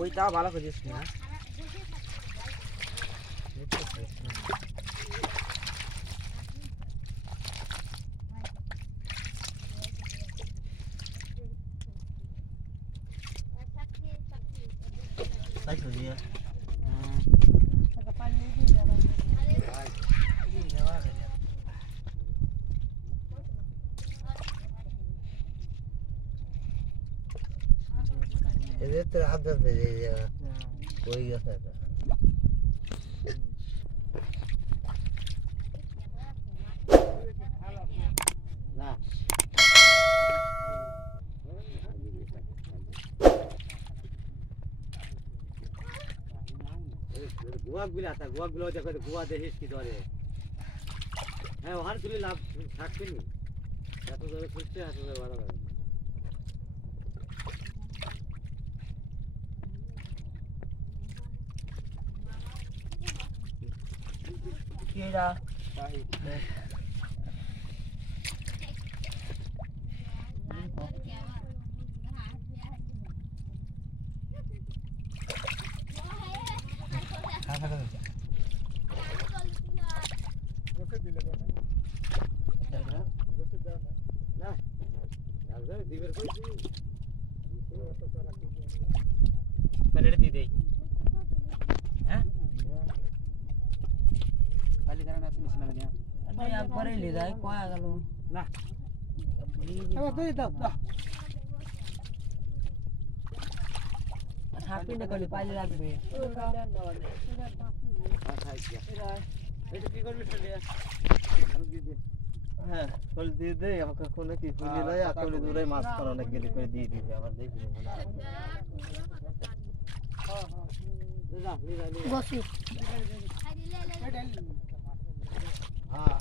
ওইটা ভালো করিস না তাই তো দিয়া এদের তো হাত ধরতে যাই ওই গেছে না গুয়াগুলো দেখো গুয়া দেখিস কি ধরে হ্যাঁ ওখানে তুলে লাভ থাকবে নি এত ধরে খুঁজছে এত ধরে ভালো লাগে কিরা প্লেট দিয়ে দেই হ্যাঁ খালি কারণ আছে না না ভাই একবারে লে যায় কয়া গেল না আবার তুই দাও ছাপি না করলে পাইলে লাগবে এটা কি করবি চলে আর দিয়ে দে হ্যাঁ কল দিয়ে দে আমাকে কোন কি ফুলি লয় আকলে দূরে মাছ করা অনেক গেলে করে দিয়ে দিবি আবার দেখি বসি হ্যাঁ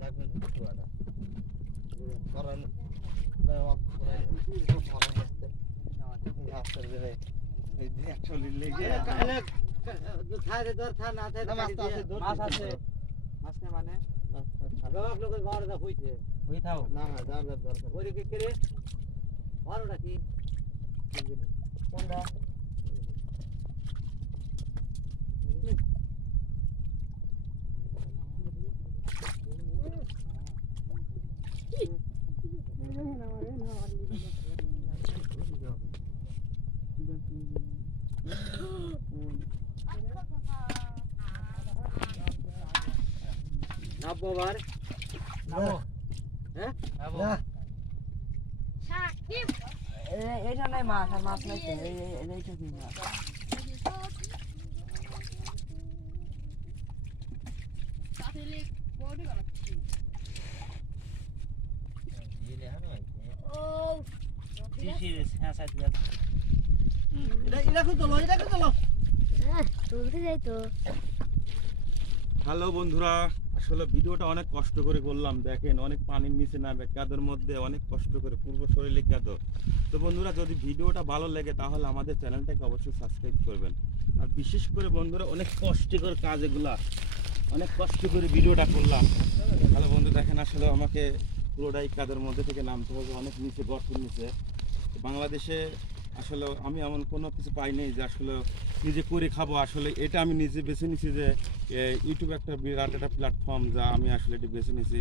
লাগবে দুটো আটা কারণ মাছ আছে মাছ নে মানে বাপ লোকের বারোটা হইছে হই থাও না না যার দরকার ওই কে করে বারোটা কি কোনটা নাবো বার নামো হ্যাঁ নাবো না সাকিব এইটা নাই মাছ আর মাছ নাই এইটা কি মাছ তাহলে বডি বানাচ্ছি ও সিরিয়াস হ্যাঁ সাইড এটা চলো তুলতে যাই তো হ্যালো বন্ধুরা, আসলে ভিডিওটা অনেক কষ্ট করে করলাম। দেখেন অনেক পানির নিচে নামে কাদর মধ্যে অনেক কষ্ট করে পূর্ব শরীরে কাদর। তো বন্ধুরা যদি ভিডিওটা ভালো লাগে তাহলে আমাদের চ্যানেলটাকে অবশ্যই সাবস্ক্রাইব করবেন। আর বিশেষ করে বন্ধুরা অনেক কষ্ট করে কাজ এগুলা, অনেক কষ্ট করে ভিডিওটা করলাম। হ্যালো বন্ধু দেখেন আসলে আমাকে পুরোটাই কাদের মধ্যে থেকে নামতে হবে, অনেক নিচে গর্তের নিচে। বাংলাদেশে আসলে আমি এমন কোনো কিছু পাই নাই যে আসলে নিজে করে খাবো। আসলে এটা আমি নিজে বেছে নিছি যে ইউটিউব একটা বিরাট একটা প্ল্যাটফর্ম, যা আমি আসলে এটি বেছে নিছি।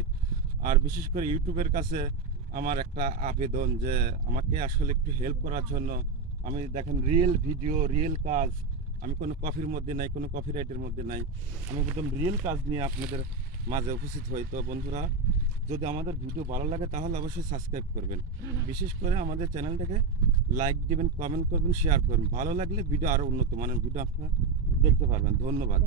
আর বিশেষ করে ইউটিউবের কাছে আমার একটা আবেদন যে আমাকে আসলে একটু হেল্প করার জন্য। আমি দেখেন রিয়েল ভিডিও, রিয়েল কাজ, আমি কোনো কপির মধ্যে নাই, কোনো কপিরাইটের মধ্যে নাই, আমি একদম রিয়েল কাজ নিয়ে আপনাদের মাঝে উপস্থিত হই। তো বন্ধুরা যদি আমাদের ভিডিও ভালো লাগে তাহলে অবশ্যই সাবস্ক্রাইব করবেন, বিশেষ করে আমাদের চ্যানেলটাকে লাইক দিবেন, কমেন্ট করবেন, শেয়ার করবেন। ভালো লাগলে ভিডিও আরও উন্নত মানের ভিডিও আপনারা দেখতে পারবেন। ধন্যবাদ।